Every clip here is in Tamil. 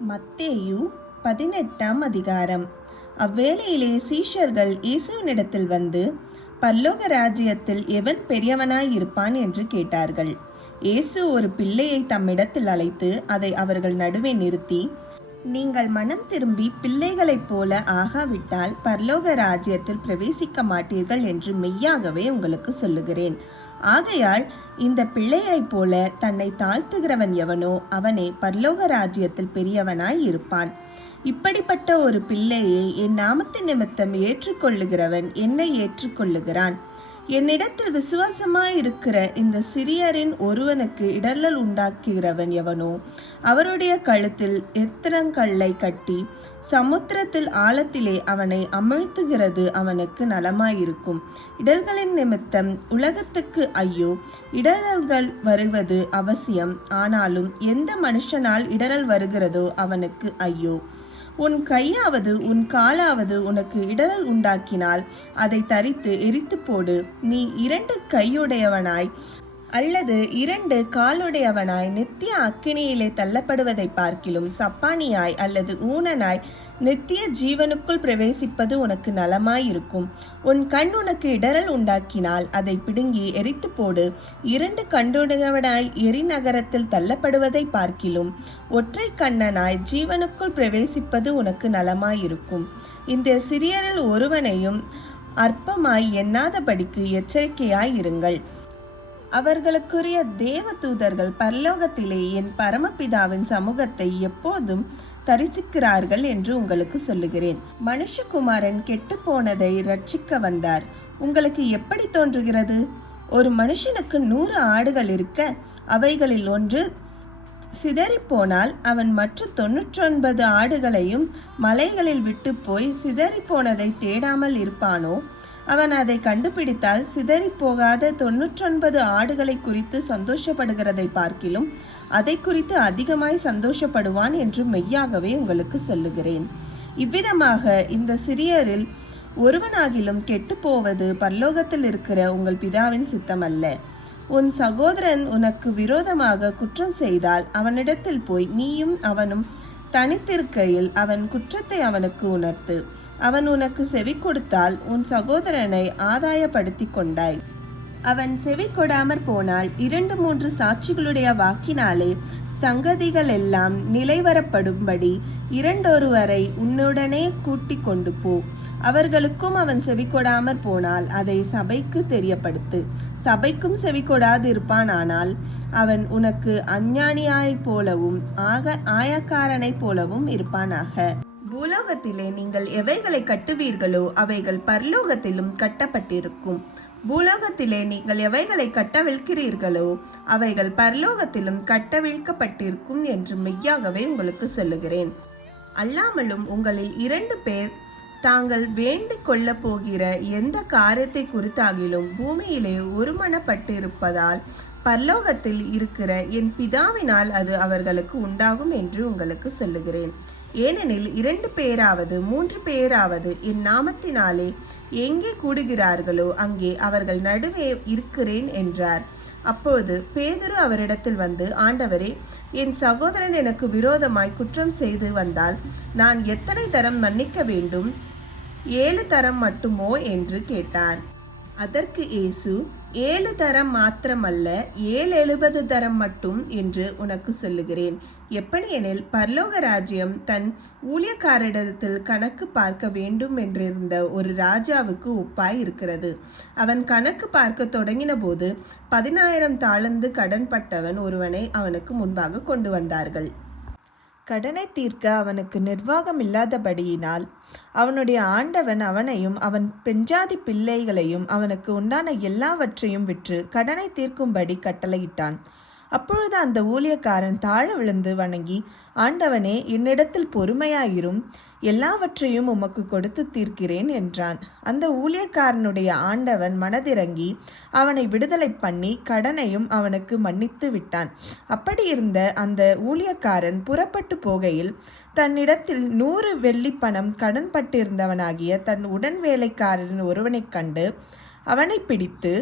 மத்தேயு 18ஆம் அதிகாரம். அவ்வேளையிலே சீஷர்கள் இயேசுவினிடத்தில் வந்து, பரலோக ராஜ்யத்தில் எவன் பெரியவனாய் இருப்பான் என்று கேட்டார்கள். இயேசு ஒரு பிள்ளையை தம்மிடத்தில் அழைத்து அதை அவர்கள் நடுவே நிறுத்தி, நீங்கள் மனம் திரும்பி பிள்ளைகளைப் போல ஆகாவிட்டால் பரலோக ராஜ்யத்தில் பிரவேசிக்க மாட்டீர்கள் என்று மெய்யாகவே உங்களுக்கு சொல்லுகிறேன். ஆகையால் இந்த பிள்ளையைப் போல தன்னை தாழ்த்துகிறவன் எவனோ அவனே பரலோக ராஜ்யத்தில் பெரியவனாய் இருப்பான். இப்படிப்பட்ட ஒரு பிள்ளையை என் நாமத்தின் நிமித்தம் ஏற்றுக்கொள்ளுகிறவன் என்னை ஏற்றுக்கொள்ளுகிறான். என்னிடத்தில் விசுவாசமாயிருக்கிற இந்த சிறியரின் ஒருவனுக்கு இடரல் உண்டாக்குகிறவன் எவனோ அவருடைய கழுத்தில் எத்திரங்கல்லை கட்டி சமுத்திரத்தில் ஆழத்திலே அவனை அமிழ்த்துகிறது அவனுக்கு நலமாயிருக்கும். இடர்களின் நிமித்தம் உலகத்துக்கு ஐயோ! இடரல்கள் வருவது அவசியம். ஆனாலும் எந்த மனுஷனால் இடரல் வருகிறதோ அவனுக்கு ஐயோ! உன் கையாவது உன் காலாவது உனக்கு இடரல் உண்டாக்கினால் அதை தரித்து எரித்து போடு. நீ 2 கையுடையவனாய் அல்லது 2 காலுடையவனாய் நித்திய அக்கினியிலே தள்ளப்படுவதை பார்க்கிலும் சப்பானியாய் அல்லது ஊனனாய் நித்திய ஜீவனுக்குள் பிரவேசிப்பது உனக்கு நலமாயிருக்கும். உன் கண் உனக்கு இடரல் உண்டாக்கினால் அதை பிடுங்கி எரித்து போடு. 2 கண்ணுடையவனாய் எரிநகரத்தில் தள்ளப்படுவதை பார்க்கிலும் ஒற்றை கண்ணனாய் ஜீவனுக்குள் பிரவேசிப்பது உனக்கு நலமாயிருக்கும். இந்த சிறியரில் ஒருவனையும் அற்பமாய் எண்ணாதபடிக்கு எச்சரிக்கையாய் இருங்கள். அவர்களுக்குரிய தேவ தூதர்கள் பரலோகத்திலே என் பரமபிதாவின் சமூகத்தை எப்போதும் தரிசிக்கிறார்கள் என்று உங்களுக்கு சொல்லுகிறேன். மனுஷகுமாரன் கெட்டு போனதை ரட்சிக்க வந்தார். உங்களுக்கு எப்படி தோன்றுகிறது? ஒரு மனுஷனுக்கு 100 ஆடுகள் இருக்க அவைகளில் ஒன்று சிதறிப்போனால் அவன் மற்ற 99 ஆடுகளையும் மலைகளில் விட்டு போய் சிதறிப்போனதை தேடாமல் இருப்பானோ? அவன் அதை கண்டுபிடித்தால் சிதறி போகாத 99 ஆடுகளை குறித்து சந்தோஷப்படுகிறதை பார்க்கிலும் அதை குறித்து அதிகமாய் சந்தோஷப்படுவான் என்று மெய்யாகவே உங்களுக்கு சொல்லுகிறேன். இவ்விதமாக இந்த சிறியரில் ஒருவனாகிலும் கெட்டு போவது பரலோகத்தில் இருக்கிற உங்கள் பிதாவின் சித்தமல்ல. உன் சகோதரன் உனக்கு விரோதமாக குற்றம் செய்தால் அவனிடத்தில் போய் நீயும் அவனும் தனித்திருக்கையில் அவன் குற்றத்தை அவனுக்கு உணர்த்து. அவன் உனக்கு செவி கொடுத்தால் உன் சகோதரனை ஆதாயப்படுத்தி கொண்டாய். அவன் செவி கொடாமற் போனால் 2-3 சாட்சிகளுடைய வாக்கினாலே சங்கதிகள் எல்லாம் நிலைவரப்படும்படி 2 வரை உன்னுடனே கூட்டி கொண்டு போ. அவர்களுக்கும் அவன் செவி கொடாமற் போனால் அதை சபைக்கு தெரியப்படுத்து. சபைக்கும் செவி கொடாது இருப்பானால் அவன் உனக்கு அஞ்ஞானியாய் போலவும் ஆயக்காரனைப் போலவும் இருப்பானாக. பூலோகத்திலே நீங்கள் எவைகளை கட்டுவீர்களோ அவைகள் பரலோகத்திலும் கட்டப்பட்டிருக்கும். பூலோகத்திலே நீங்கள் எவைகளை கட்டவிழ்க்கிறீர்களோ அவைகள் பரலோகத்திலும் கட்டவிழ்க்கப்பட்டிருக்கும் என்று மெய்யாகவே உங்களுக்கு சொல்லுகிறேன். அல்லாமலும் உங்களில் 2 பேர் தாங்கள் வேண்டிக் கொள்ள போகிற எந்த காரியத்தை குறித்தாகிலும் பூமியிலே ஒருமனப்பட்டிருப்பதால் பரலோகத்தில் இருக்கிற என் பிதாவினால் அது அவர்களுக்கு உண்டாகும் என்று உங்களுக்கு சொல்லுகிறேன். ஏனெனில் 2 பேராவது 3 பேராவது என் நாமத்தினாலே எங்கே கூடுகிறார்களோ அங்கே அவர்கள் நடுவே இருக்கிறேன் என்றார். அப்போது பேதுரு அவரிடத்தில் வந்து, ஆண்டவரே, என் சகோதரன் எனக்கு விரோதமாய் குற்றம் செய்து வந்தால் நான் எத்தனை தரம் மன்னிக்க வேண்டும்? 7 தரம் மட்டுமோ என்று கேட்டான். அதற்கு இயேசு, 7 தரம் மாத்திரமல்ல, 770 தரம் மட்டும் என்று உனக்கு சொல்லுகிறேன். எப்படியெனில் பரலோக ராஜ்யம் தன் ஊழியக்காரரிடத்தில் கணக்கு பார்க்க வேண்டும் என்றிருந்த ஒரு ராஜாவுக்கு ஒப்பாய் இருக்கிறது. அவன் கணக்கு பார்க்க தொடங்கின போது 10,000 தாலந்து கடன் பட்டவன் ஒருவனை அவனுக்கு முன்பாக கொண்டு வந்தார்கள். கடனை தீர்க்க அவனுக்கு நிர்வாகம் இல்லாதபடியினால் அவனுடைய ஆண்டவன் அவனையும் அவன் பெண்ஜாதி பிள்ளைகளையும் அவனுக்கு உண்டான எல்லாவற்றையும் விற்று கடனை தீர்க்கும்படி கட்டளையிட்டான். அப்பொழுது அந்த ஊழியக்காரன் தாழ விழுந்து வணங்கி, ஆண்டவனே, என்னிடத்தில் பொறுமையாயிரும், எல்லாவற்றையும் உமக்கு கொடுத்து தீர்க்கிறேன் என்றான். அந்த ஊழியக்காரனுடைய ஆண்டவன் மனதிறங்கி அவனை விடுதலை பண்ணி கடனையும் அவனுக்கு மன்னித்து விட்டான். அப்படி இருந்த அந்த ஊழியக்காரன் புறப்பட்டு போகையில் தன்னிடத்தில் 100 வெள்ளிப் பணம் கடன் பட்டிருந்தவனாகிய தன் உடன் வேலைக்காரன் ஒருவனை கண்டு அவனை பிடித்து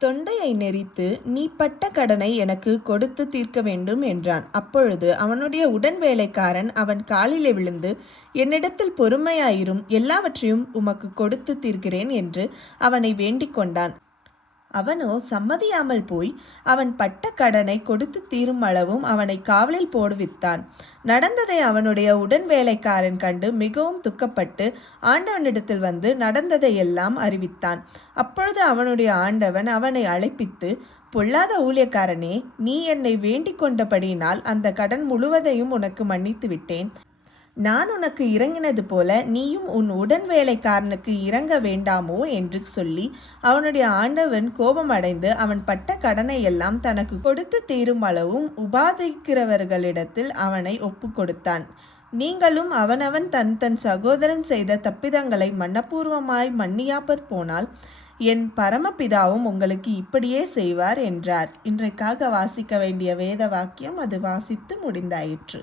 தொண்டையை நெரித்து, "நீ பட்ட கடனை எனக்கு கொடுத்து தீர்க்க வேண்டும்" என்றான். அப்பொழுது அவனுடைய உடன் வேலைக்காரன் அவன் காலிலே விழுந்து, "என்னிடத்தில் பொறுமையாயிரும், எல்லாவற்றையும் உமக்கு கொடுத்து தீர்க்கிறேன்" என்று அவனை வேண்டிக் கொண்டான். அவனோ சம்மதியாமல் போய் அவன் பட்ட கடனை கொடுத்து தீரும் அளவும் அவனை காவலில் போடுவித்தான். நடந்ததை அவனுடைய உடன் வேலைக்காரன் கண்டு மிகவும் துக்கப்பட்டு ஆண்டவனிடத்தில் வந்து நடந்ததையெல்லாம் அறிவித்தான். அப்பொழுது அவனுடைய ஆண்டவன் அவனை அழைப்பித்து, "பொல்லாத ஊழியக்காரனே, நீ என்னை வேண்டிக் கொண்டபடியினால் அந்த கடன் முழுவதையும் உனக்கு மன்னித்து விட்டேன். நான் உனக்கு இறங்கினது போல நீயும் உன் உடன் வேலைக்காரனுக்கு இறங்க வேண்டாமோ" என்று சொல்லி அவனுடைய ஆண்டவன் கோபமடைந்து அவன் பட்ட கடனை எல்லாம் தனக்கு கொடுத்து தீரும் அளவும் உபாதிக்கிறவர்களிடத்தில் அவனை ஒப்பு கொடுத்தான். நீங்களும் அவனவன் தன் தன் சகோதரன் செய்த தப்பிதங்களை மனப்பூர்வமாய் மன்னியாப்பற் போனால் என் பரமபிதாவும் உங்களுக்கு இப்படியே செய்வார் என்றார். இன்றைக்காக வாசிக்க வேண்டிய வேத வாக்கியம் அது வாசித்து முடிந்தாயிற்று.